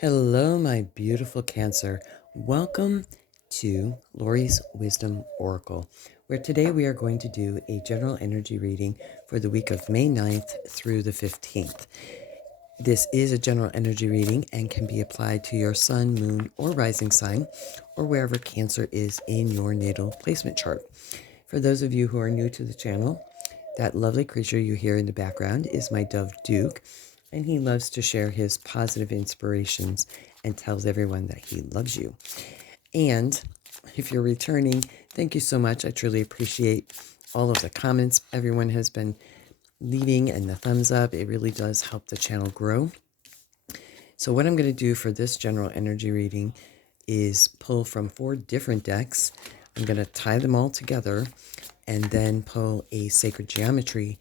Hello, my beautiful Cancer. Welcome to Lori's Wisdom Oracle, where today we are going to do a general energy reading for the week of May 9th through the 15th. This is a general energy reading and can be applied to your sun, moon, or rising sign, or wherever Cancer is in your natal placement chart. For those of you who are new to the channel, that lovely creature you hear in the background is my dove Duke, and he loves to share his positive inspirations and tells everyone that he loves you. And if you're returning, thank you so much. I truly appreciate all of the comments everyone has been leaving and the thumbs up. It really does help the channel grow. So what I'm going to do for this general energy reading is pull from 4 different decks. I'm going to tie them all together and then pull a sacred geometry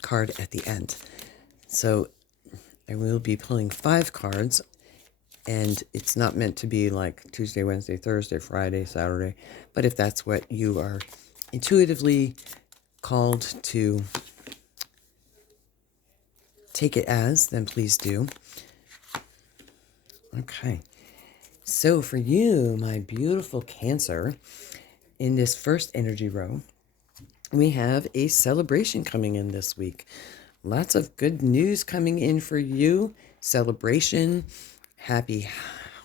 card at the end. So I will be pulling 5 cards, and it's not meant to be like Tuesday, Wednesday, Thursday, Friday, Saturday, but if that's what you are intuitively called to take it as, then please do. Okay, so for you, my beautiful Cancer, in this first energy row, we have a celebration coming in this week. Lots of good news coming in for you. Celebration, happy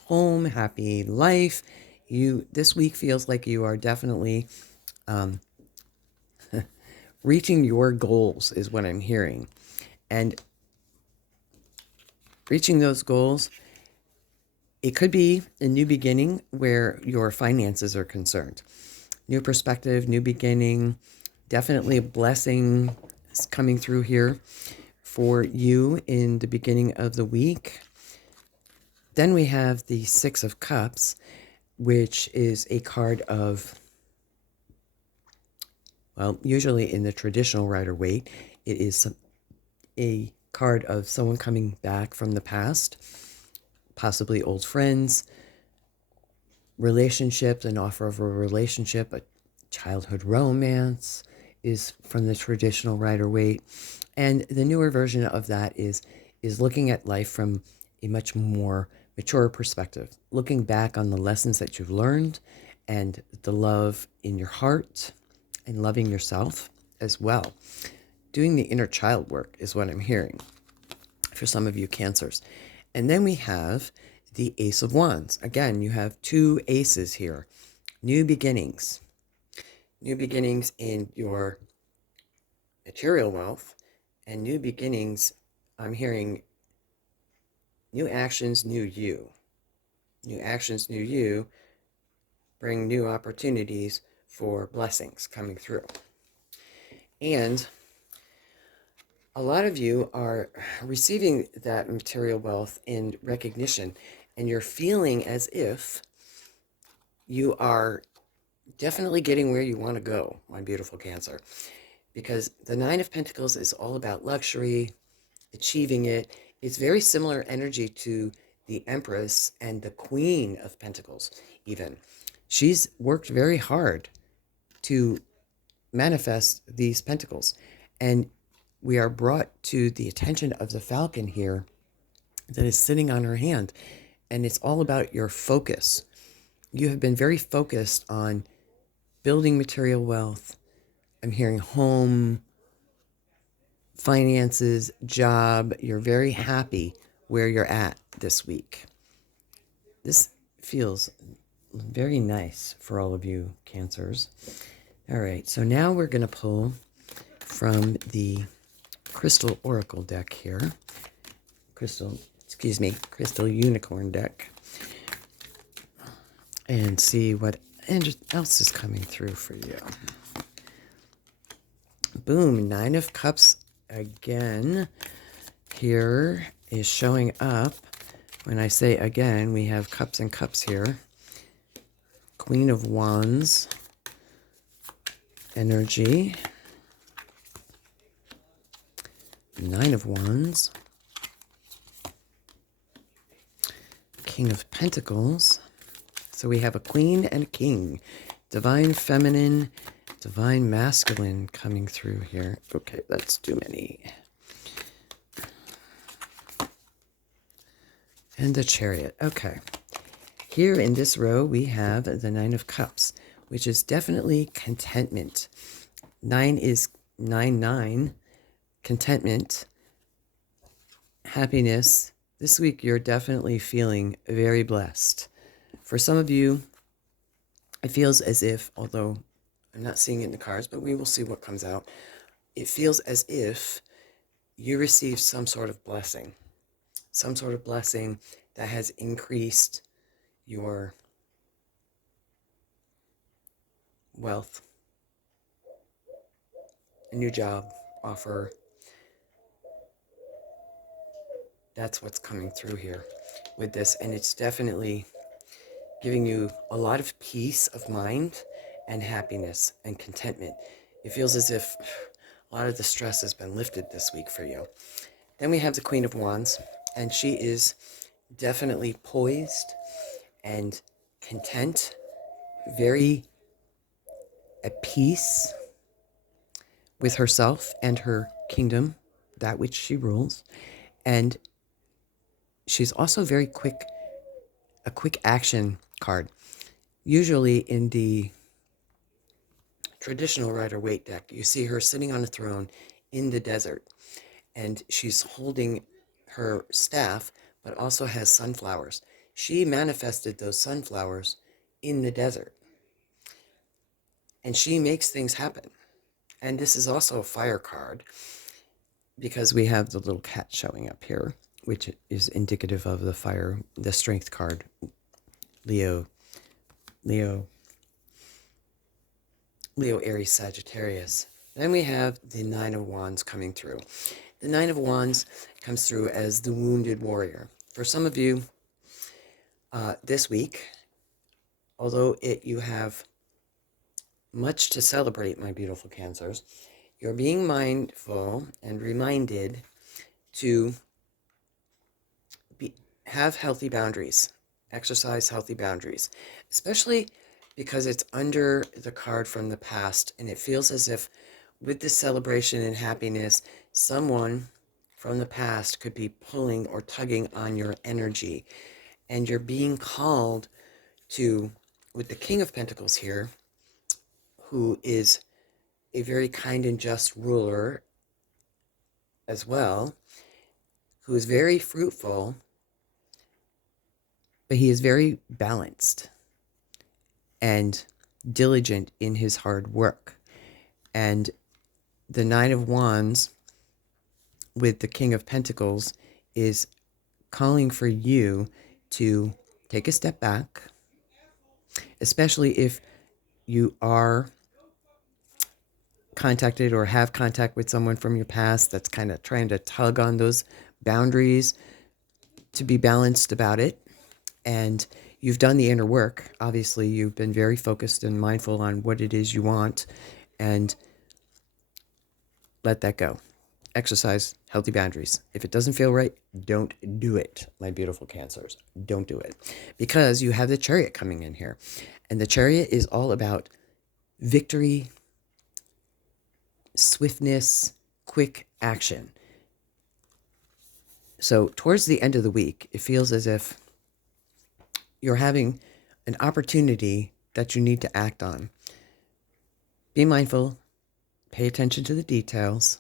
home, happy life. This week feels like you are definitely reaching your goals is what I'm hearing. And reaching those goals, it could be a new beginning where your finances are concerned. New perspective, new beginning, definitely a blessing coming through here for you in the beginning of the week. Then we have the 6 of Cups, which is a card of, well, usually in the traditional Rider-Waite, it is a card of someone coming back from the past, possibly old friends, relationships, an offer of a relationship, a childhood romance is from the traditional Rider-Waite. And the newer version of that is looking at life from a much more mature perspective, looking back on the lessons that you've learned and the love in your heart and loving yourself as well. Doing the inner child work is what I'm hearing for some of you Cancers. And then we have the Ace of Wands. Again, you have 2 aces here. New beginnings. New beginnings in your material wealth and new beginnings, I'm hearing new actions, new you. New actions, new you bring new opportunities for blessings coming through. And a lot of you are receiving that material wealth in recognition, and you're feeling as if you are definitely getting where you want to go, my beautiful Cancer. Because the 9 of Pentacles is all about luxury, achieving it. It's very similar energy to the Empress and the Queen of Pentacles, even. She's worked very hard to manifest these pentacles. And we are brought to the attention of the Falcon here that is sitting on her hand. And it's all about your focus. You have been very focused on building material wealth. I'm hearing home, finances, job. You're very happy where you're at this week. This feels very nice for all of you Cancers. All right, so now we're going to pull from the Crystal Oracle deck here. Crystal Unicorn deck. And see what else is coming through for you. Boom, 9 of Cups again here is showing up. When I say again, we have cups and cups here. Queen of Wands energy. 9 of Wands. King of Pentacles. So we have a queen and a king. Divine feminine, divine masculine coming through here. Okay, that's too many. And the Chariot. Okay. Here in this row, we have the Nine of Cups, which is definitely contentment. 9 is 9, contentment, happiness. This week, you're definitely feeling very blessed. For some of you, it feels as if, although I'm not seeing it in the cards, but we will see what comes out. It feels as if you received some sort of blessing that has increased your wealth, a new job offer. That's what's coming through here with this. And it's definitely giving you a lot of peace of mind and happiness and contentment. It feels as if a lot of the stress has been lifted this week for you. Then we have the Queen of Wands, and she is definitely poised and content, very at peace with herself and her kingdom, that which she rules. And she's also very quick, a quick action card. Usually in the traditional Rider-Waite deck, you see her sitting on a throne in the desert, and she's holding her staff, but also has sunflowers. She manifested those sunflowers in the desert, and she makes things happen. And this is also a fire card, because we have the little cat showing up here, which is indicative of the fire, the strength card, Leo, Aries, Sagittarius. Then we have the Nine of Wands coming through. The Nine of Wands comes through as the wounded warrior. For some of you, this week, although you have much to celebrate, my beautiful Cancers, you're being mindful and reminded to have healthy boundaries, exercise healthy boundaries, especially because it's under the card from the past, and it feels as if with this celebration and happiness, someone from the past could be pulling or tugging on your energy, and you're being called to, with the King of Pentacles here, who is a very kind and just ruler as well, who is very fruitful, but he is very balanced and diligent in his hard work. And the Nine of Wands with the King of Pentacles is calling for you to take a step back, especially if you are contacted or have contact with someone from your past that's kind of trying to tug on those boundaries, to be balanced about it. And you've done the inner work. Obviously, you've been very focused and mindful on what it is you want, and let that go. Exercise healthy boundaries. If it doesn't feel right, don't do it, my beautiful Cancers. Don't do it. Because you have the Chariot coming in here. And the Chariot is all about victory, swiftness, quick action. So towards the end of the week, it feels as if you're having an opportunity that you need to act on. Be mindful, pay attention to the details,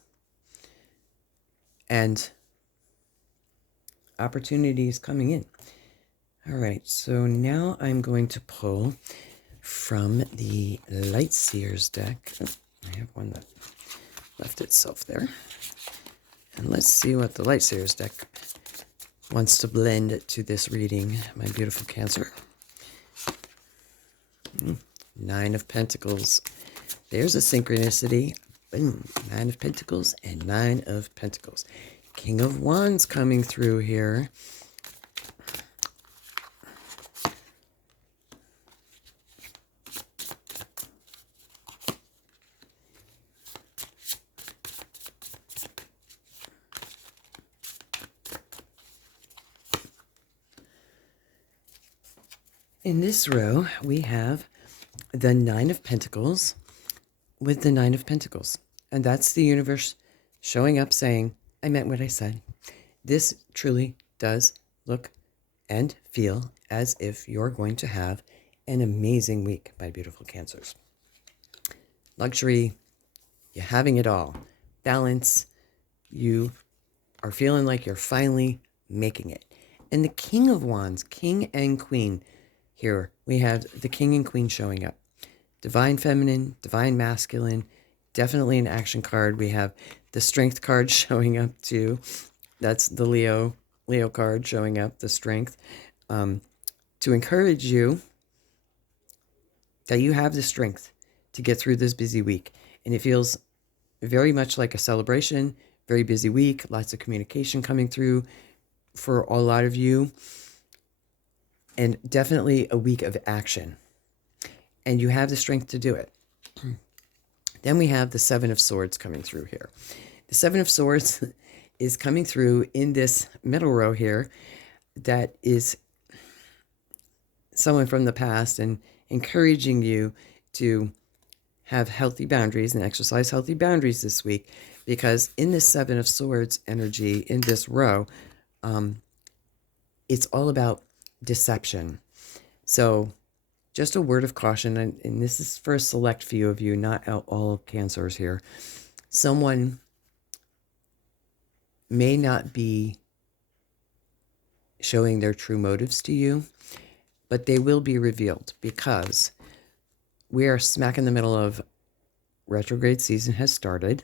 and opportunities coming in. All right, so now I'm going to pull from the Light Seers deck. Oh, I have one that left itself there. And let's see what the Light Seers deck wants to blend to this reading, my beautiful Cancer. Nine of Pentacles. There's a synchronicity. Boom. Nine of Pentacles and Nine of Pentacles. King of Wands coming through here. In this row, we have the Nine of Pentacles with the Nine of Pentacles. And that's the universe showing up saying, I meant what I said. This truly does look and feel as if you're going to have an amazing week, my beautiful Cancers. Luxury, you're having it all. Balance, you are feeling like you're finally making it. And the King of Wands, King and Queen, here we have the King and Queen showing up. Divine Feminine, Divine Masculine, definitely an action card. We have the Strength card showing up too. That's the Leo card showing up, the Strength. To encourage you that you have the strength to get through this busy week. And it feels very much like a celebration, very busy week, lots of communication coming through for a lot of you, and definitely a week of action. And you have the strength to do it. Then we have the Seven of Swords coming through here. The Seven of Swords is coming through in this middle row here. That is someone from the past and encouraging you to have healthy boundaries and exercise healthy boundaries this week, because in this Seven of Swords energy in this row, it's all about deception. So just a word of caution, and this is for a select few of you, not all Cancers here. Someone may not be showing their true motives to you, but they will be revealed, because we are smack in the middle of retrograde season has started,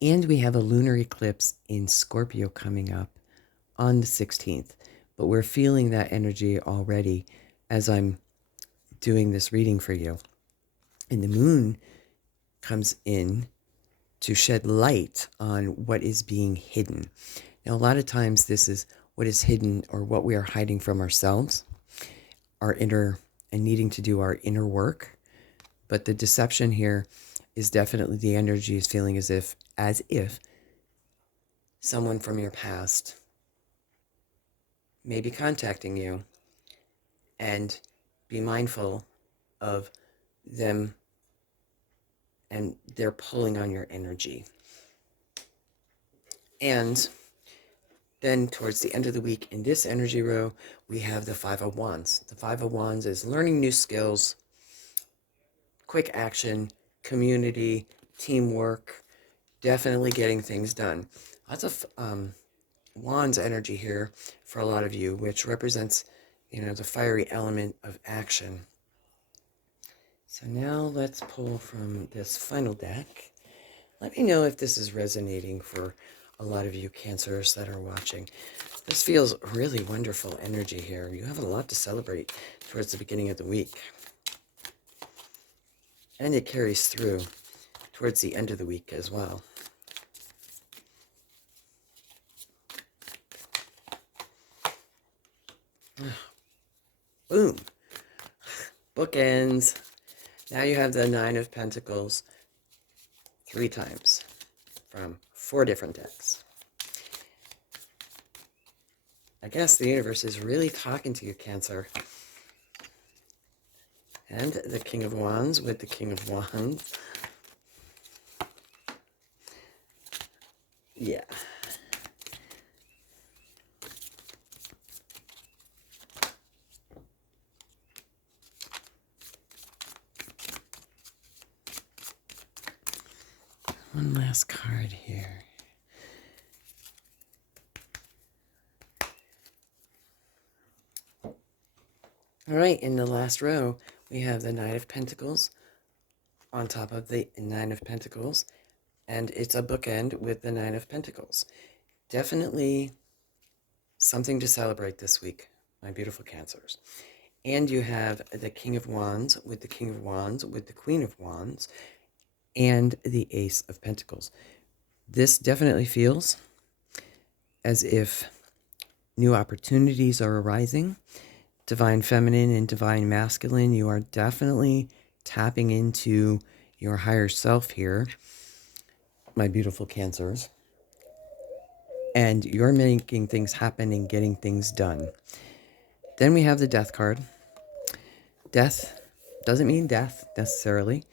and we have a lunar eclipse in Scorpio coming up on the 16th. But we're feeling that energy already as I'm doing this reading for you. And the moon comes in to shed light on what is being hidden. Now, a lot of times this is what is hidden, or what we are hiding from ourselves, our inner, and needing to do our inner work. But the deception here is definitely, the energy is feeling as if someone from your past may be contacting you, and be mindful of them, and they're pulling on your energy. And then towards the end of the week in this energy row, we have the Five of Wands. The Five of Wands is learning new skills, quick action, community, teamwork, definitely getting things done. Lots of Wands energy here for a lot of you, which represents, the fiery element of action. So now let's pull from this final deck. Let me know if this is resonating for a lot of you Cancers that are watching. This feels really wonderful energy here. You have a lot to celebrate towards the beginning of the week. And it carries through towards the end of the week as well. Boom. Bookends. Now you have the Nine of Pentacles 3 times from 4 different decks. I guess the universe is really talking to you, Cancer. And the King of Wands with the King of Wands. Yeah. One last card here. All right, in the last row, we have the Knight of Pentacles on top of the Nine of Pentacles, and it's a bookend with the Nine of Pentacles. Definitely something to celebrate this week, my beautiful Cancers. And you have the King of Wands with the King of Wands with the Queen of Wands and the Ace of Pentacles. This definitely feels as if new opportunities are arising. Divine Feminine and Divine Masculine, you are definitely tapping into your higher self here, my beautiful Cancers. And you're making things happen and getting things done. Then we have the Death card. Death doesn't mean death necessarily.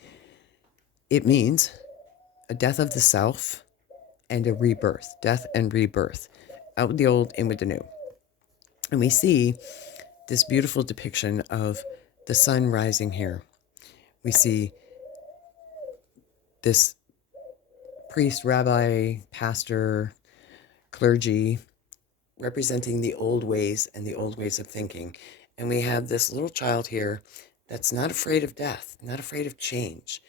It means a death of the self and a rebirth. Death and rebirth. Out with the old, in with the new. And we see this beautiful depiction of the sun rising here. We see this priest, rabbi, pastor, clergy representing the old ways and the old ways of thinking. And we have this little child here that's not afraid of death, not afraid of change.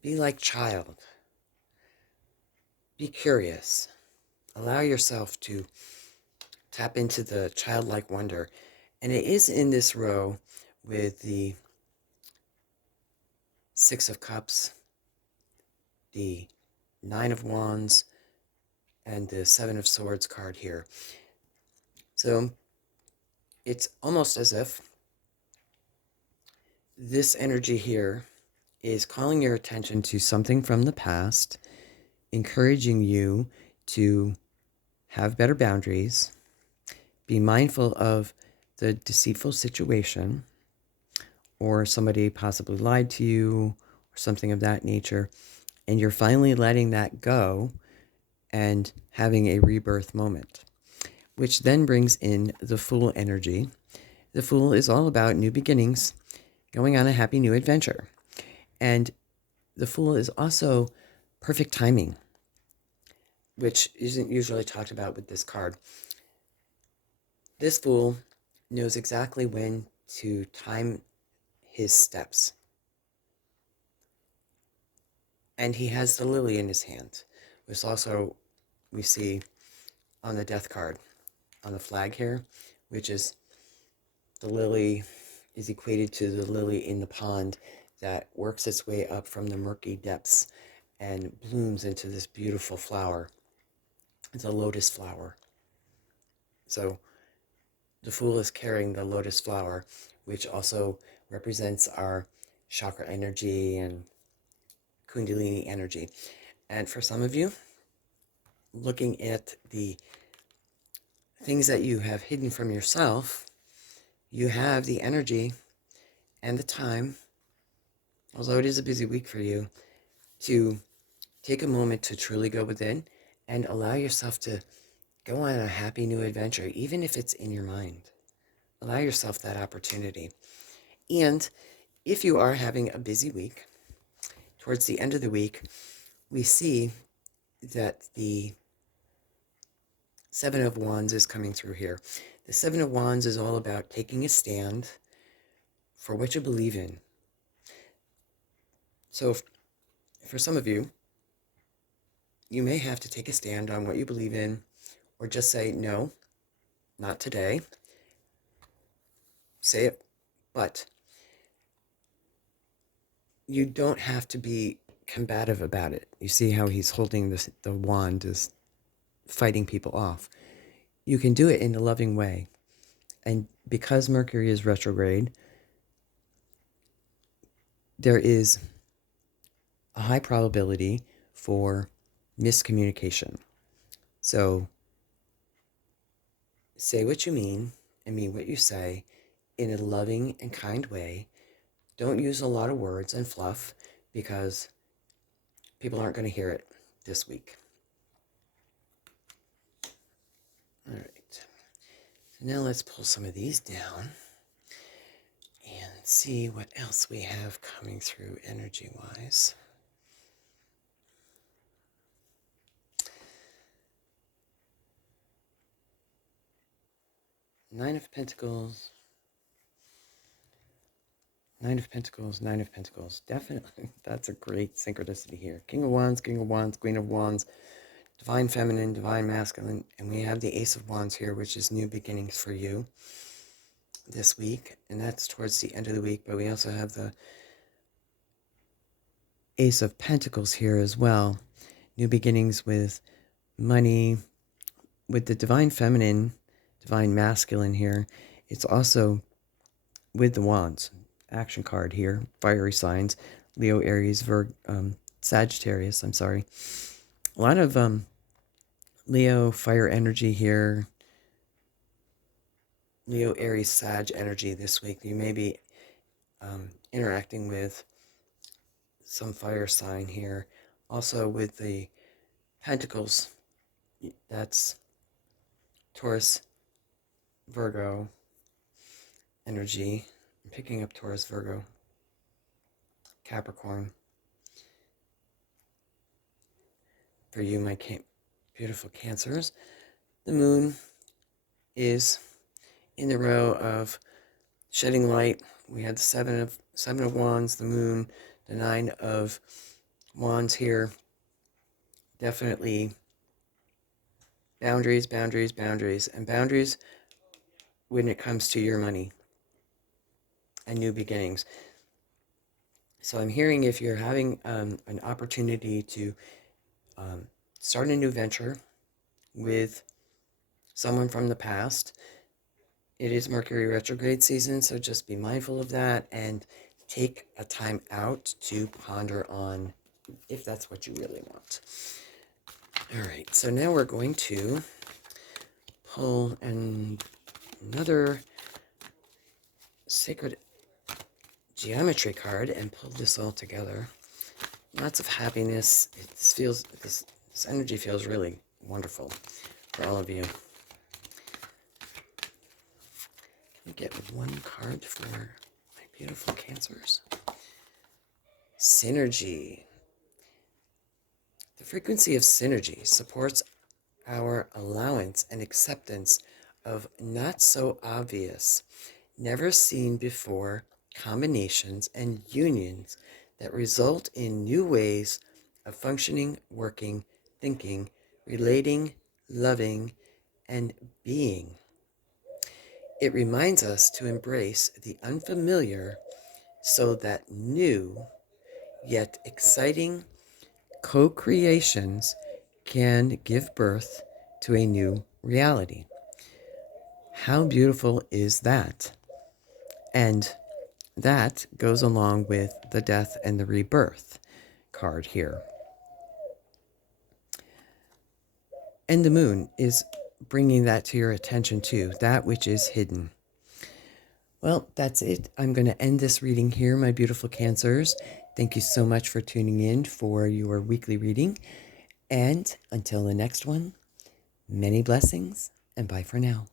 Be like child. Be curious. Allow yourself to tap into the childlike wonder. And it is in this row with the Six of Cups, the Nine of Wands, and the Seven of Swords card here. So it's almost as if this energy here is calling your attention to something from the past, encouraging you to have better boundaries, be mindful of the deceitful situation, or somebody possibly lied to you, or something of that nature, and you're finally letting that go and having a rebirth moment, which then brings in the Fool energy. The Fool is all about new beginnings, going on a happy new adventure. And the Fool is also perfect timing, which isn't usually talked about with this card. This Fool knows exactly when to time his steps. And he has the lily in his hand, which also we see on the death card on the flag here, which is the lily is equated to the lily in the pond that works its way up from the murky depths and blooms into this beautiful flower. It's a lotus flower. So the Fool is carrying the lotus flower, which also represents our chakra energy and kundalini energy. And for some of you, looking at the things that you have hidden from yourself, you have the energy and the time, although it is a busy week for you, to take a moment to truly go within and allow yourself to go on a happy new adventure, even if it's in your mind. Allow yourself that opportunity. And if you are having a busy week, towards the end of the week, we see that the Seven of Wands is coming through here. The Seven of Wands is all about taking a stand for what you believe in. So for some of you, you may have to take a stand on what you believe in, or just say, no, not today. Say it, but you don't have to be combative about it. You see how he's holding the wand is fighting people off. You can do it in a loving way. And because Mercury is retrograde, there is a high probability for miscommunication. So say what you mean and mean what you say in a loving and kind way. Don't use a lot of words and fluff because people aren't going to hear it this week. All right. So now let's pull some of these down and see what else we have coming through energy-wise. Nine of Pentacles. Nine of Pentacles, Nine of Pentacles. Definitely, that's a great synchronicity here. King of Wands, King of Wands, Queen of Wands, Divine Feminine, Divine Masculine, and we have the Ace of Wands here, which is new beginnings for you this week, and that's towards the end of the week, but we also have the Ace of Pentacles here as well. New beginnings with money, with the Divine Feminine, Divine Masculine here. It's also with the Wands. Action card here, fiery signs, Leo, Aries, Sagittarius, I'm sorry. A lot of Leo fire energy here. Leo, Aries, Sag energy this week. You may be interacting with some fire sign here. Also with the Pentacles, that's Taurus, Virgo energy. I'm picking up Taurus, Virgo, Capricorn. For you, my beautiful Cancers, the moon is in the row of shedding light. We had the seven of wands, the moon, the 9 of wands here. Definitely boundaries, boundaries, boundaries, and boundaries when it comes to your money and new beginnings. So I'm hearing if you're having an opportunity to start a new venture with someone from the past, it is Mercury retrograde season, so just be mindful of that and take a time out to ponder on if that's what you really want. All right, so now we're going to pull another sacred geometry card and pull this all together. Lots of happiness. This energy feels really wonderful for all of you. Let me get one card for my beautiful Cancers. Synergy. The frequency of synergy supports our allowance and acceptance of not so obvious, never seen before combinations and unions that result in new ways of functioning, working, thinking, relating, loving, and being. It reminds us to embrace the unfamiliar so that new yet exciting co-creations can give birth to a new reality. How beautiful is that? And that goes along with the death and the rebirth card here. And the moon is bringing that to your attention too, that which is hidden. Well, that's it. I'm going to end this reading here, my beautiful Cancers. Thank you so much for tuning in for your weekly reading. And until the next one, many blessings and bye for now.